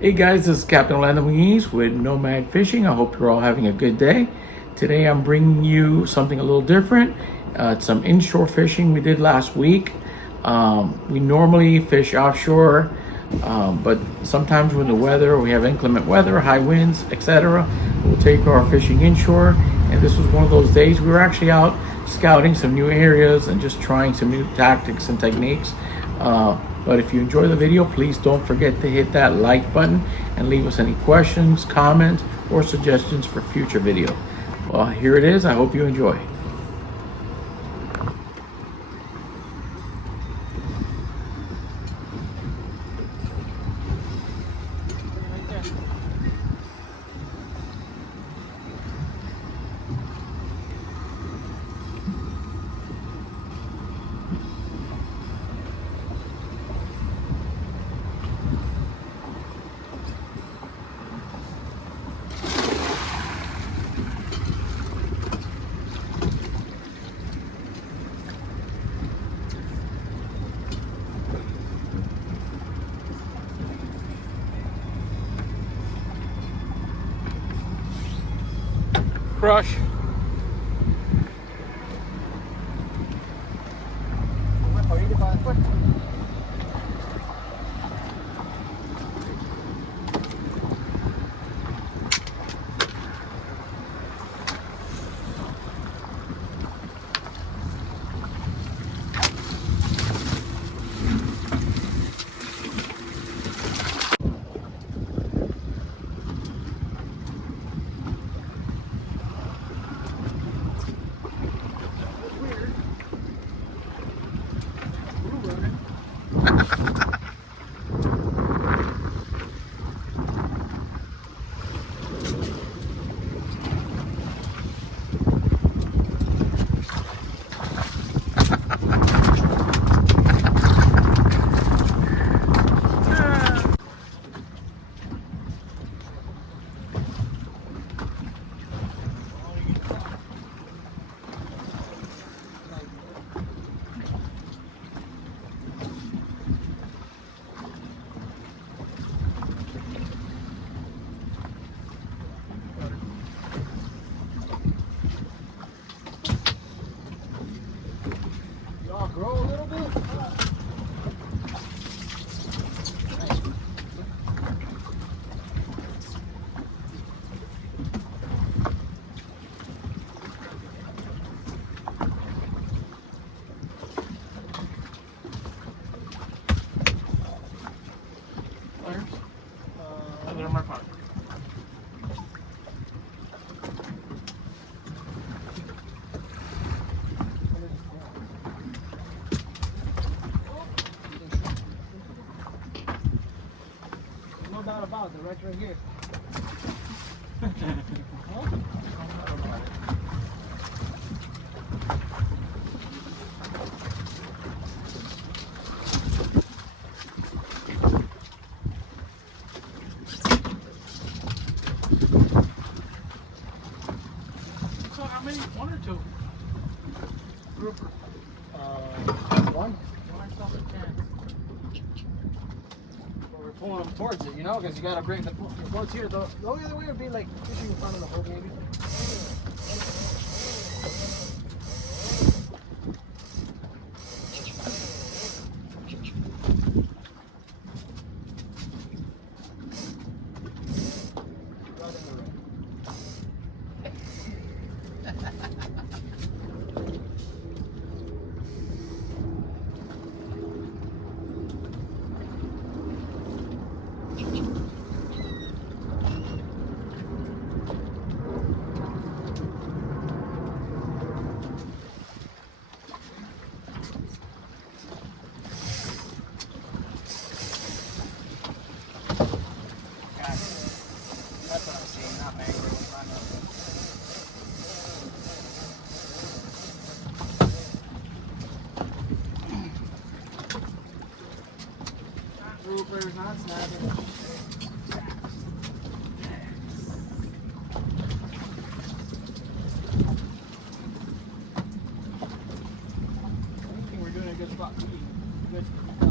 Hey guys, this is Captain Muniz with Nomad Fishing. I hope you're all having a good day. Today I'm bringing you something a little different. It's some inshore fishing we did last week. We normally fish offshore, but sometimes when the weather, we have inclement weather, high winds, etc., we'll take our fishing inshore. And this was one of those days we were actually out scouting some new areas and just trying some new tactics and techniques. But if you enjoy the video, please don't forget to hit that like button and leave us any questions, comments, or suggestions for future video. Well, here it is. I hope you enjoy. Crush. Grow a little bit. They're in my pocket. No doubt about it, right here. So how many? One or two? Grouper. One. We're pulling them towards it, you know, because you gotta bring the boats here. The only other way would be like fishing in front of the boat, maybe. That's what I'm seeing, not mangrove. Not groupers, not snapping. I think we're doing a good spot. Good spot.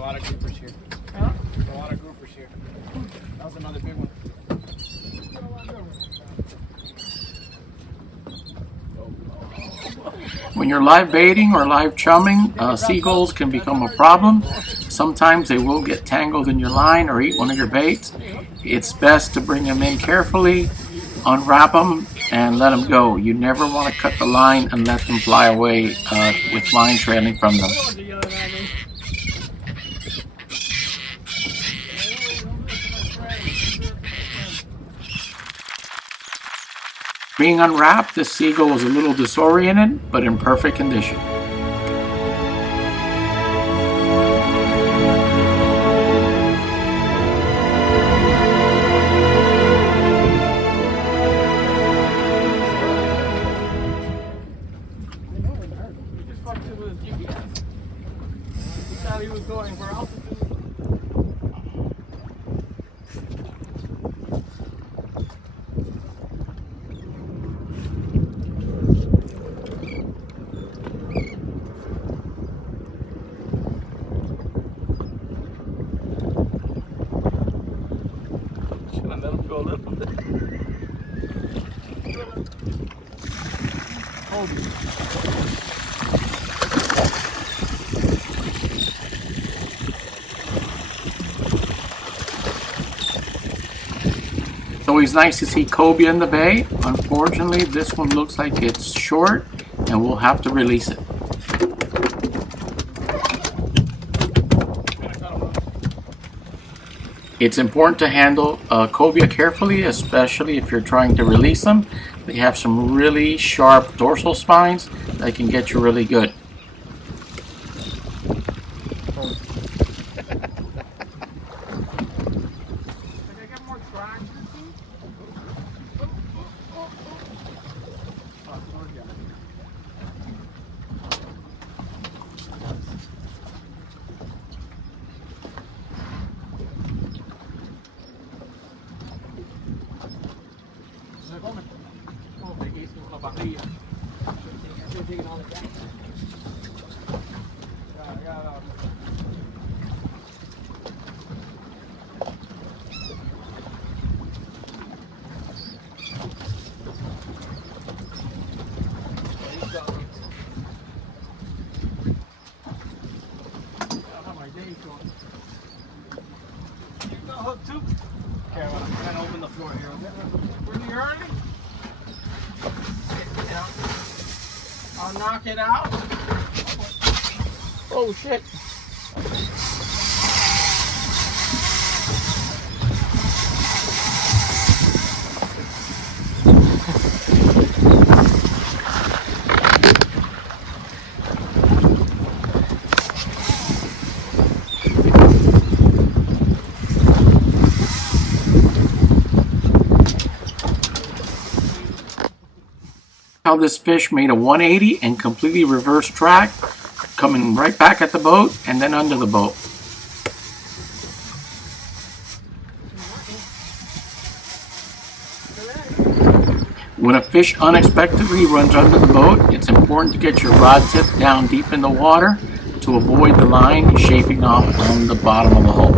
lot of groupers here. Huh? There's a lot of groupers here. That was another big one. When you're live baiting or live chumming, seagulls can become a problem. Sometimes they will get tangled in your line or eat one of your baits. It's best to bring them in carefully, unwrap them, and let them go. You never want to cut the line and let them fly away with line trailing from them. Being unwrapped, the seagull was a little disoriented, but in perfect condition. He was going for altitude. Should I let him go a little bit? It's always nice to see cobia in the bay. Unfortunately, this one looks like it's short and we'll have to release it. It's important to handle cobia carefully, especially if you're trying to release them. They have some really sharp dorsal spines that can get you really good. Okay, I'm gonna open the floor here. Pretty early. I'll knock it out. Oh shit. How this fish made a 180 and completely reverse track, coming right back at the boat and then under the boat. When a fish unexpectedly runs under the boat, it's important to get your rod tip down deep in the water to avoid the line chafing off on the bottom of the hull.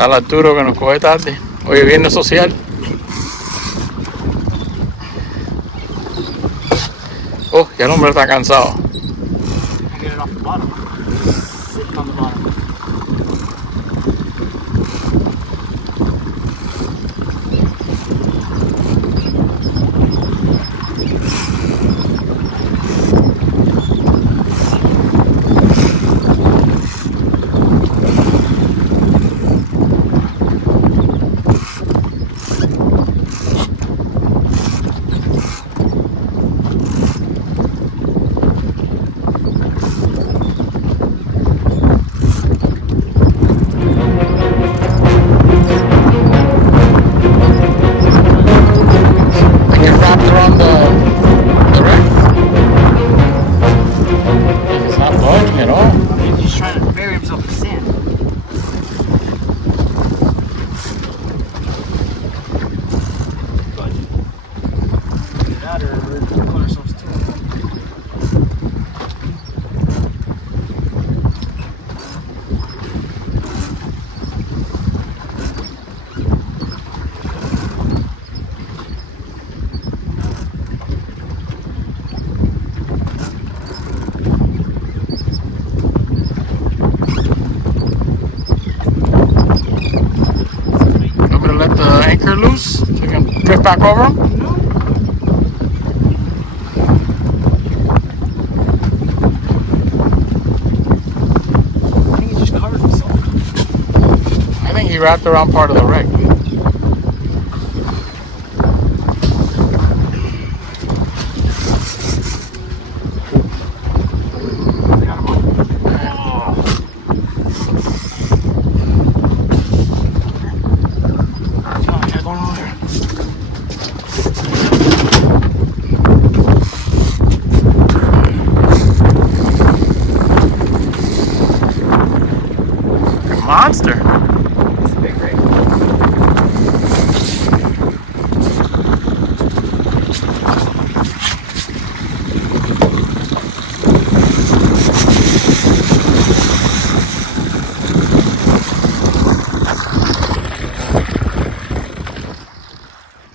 Tal Arturo que nos coge tarde. Hoy es viernes social. Oh, ya el hombre está cansado. I get it off the bottom. Sitting on the bottom. Loose so you can drift back over them. I think he just covered himself. I think he wrapped around part of the wreck. Monster. It's a big rig.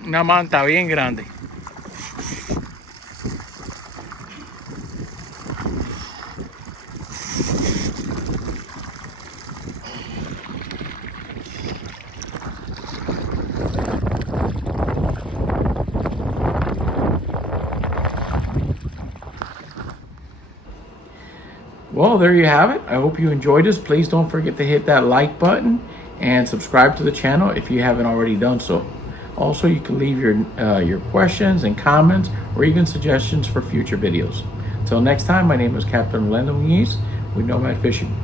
Una manta bien grande. Well, there you have it. I hope you enjoyed this. Please don't forget to hit that like button and subscribe to the channel if you haven't already done so. Also, you can leave your questions and comments or even suggestions for future videos. Until next time, my name is Captain Muniz with Nomad Fishing.